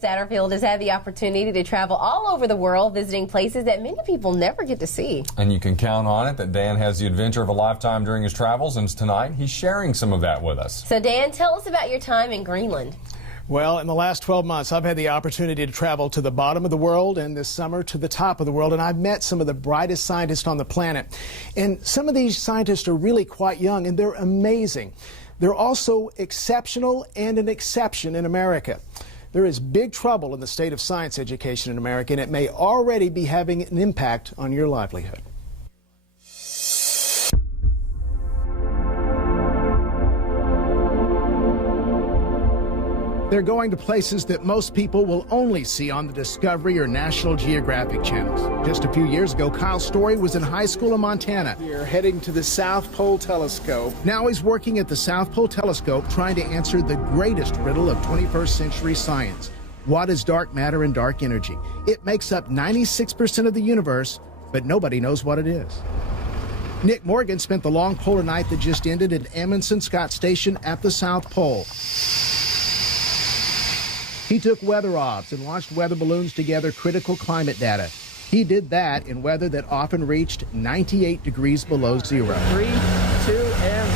Satterfield has had the opportunity to travel all over the world, visiting places that many people never get to see. And you can count on it that Dan has the adventure of a lifetime during his travels, and tonight he's sharing some of that with us. So Dan, tell us about your time in Greenland. Well, in the last 12 months, I've had the opportunity to travel to the bottom of the world and this summer to the top of the world, and I've met some of the brightest scientists on the planet. And some of these scientists are really quite young, and they're amazing. They're also exceptional and an exception in America. There is big trouble in the state of science education in America, and it may already be having an impact on your livelihood. They're going to places that most people will only see on the Discovery or National Geographic channels. Just a few years ago, Kyle Story was in high school in Montana. Here, heading to the South Pole Telescope. Now he's working at the South Pole Telescope trying to answer the greatest riddle of 21st century science. What is dark matter and dark energy? It makes up 96% of the universe, but nobody knows what it is. Nick Morgan spent the long polar night that just ended at Amundsen Scott Station at the South Pole. He took weather obs and launched weather balloons to gather critical climate data. He did that in weather that often reached 98 degrees below zero. 3, 2, and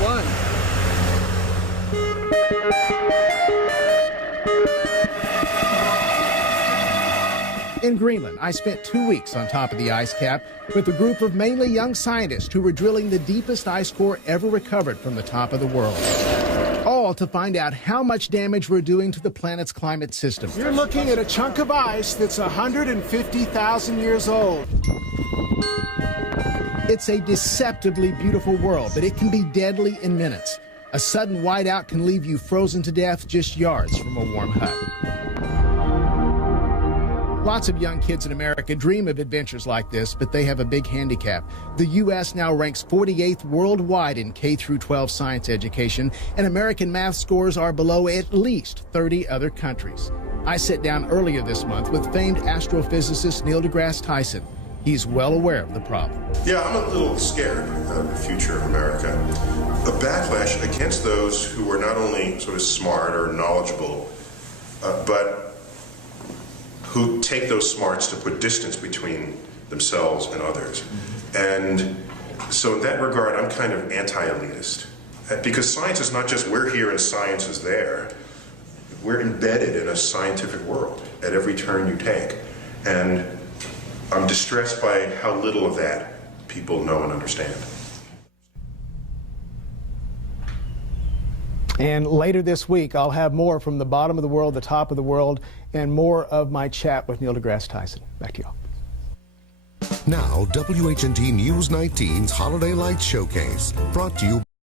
1. In Greenland, I spent 2 weeks on top of the ice cap with a group of mainly young scientists who were drilling the deepest ice core ever recovered from the top of the world. All to find out how much damage we're doing to the planet's climate system. You're looking at a chunk of ice that's 150,000 years old. It's a deceptively beautiful world, but it can be deadly in minutes. A sudden whiteout can leave you frozen to death just yards from a warm hut. Lots of young kids in America dream of adventures like this, but they have a big handicap. The U.S. now ranks 48th worldwide in K-12 science education, and American math scores are below at least 30 other countries. I sat down earlier this month with famed astrophysicist Neil deGrasse Tyson. He's well aware of the problem. Yeah, I'm a little scared of the future of America. A backlash against those who are not only sort of smart or knowledgeable, but who take those smarts to put distance between themselves and others. And so in that regard, I'm kind of anti-elitist. Because science is not just we're here and science is there. We're embedded in a scientific world at every turn you take. And I'm distressed by how little of that people know and understand. And later this week, I'll have more from the bottom of the world, the top of the world, and more of my chat with Neil deGrasse Tyson. Back to y'all. Now, WHNT News 19's Holiday Lights Showcase, brought to you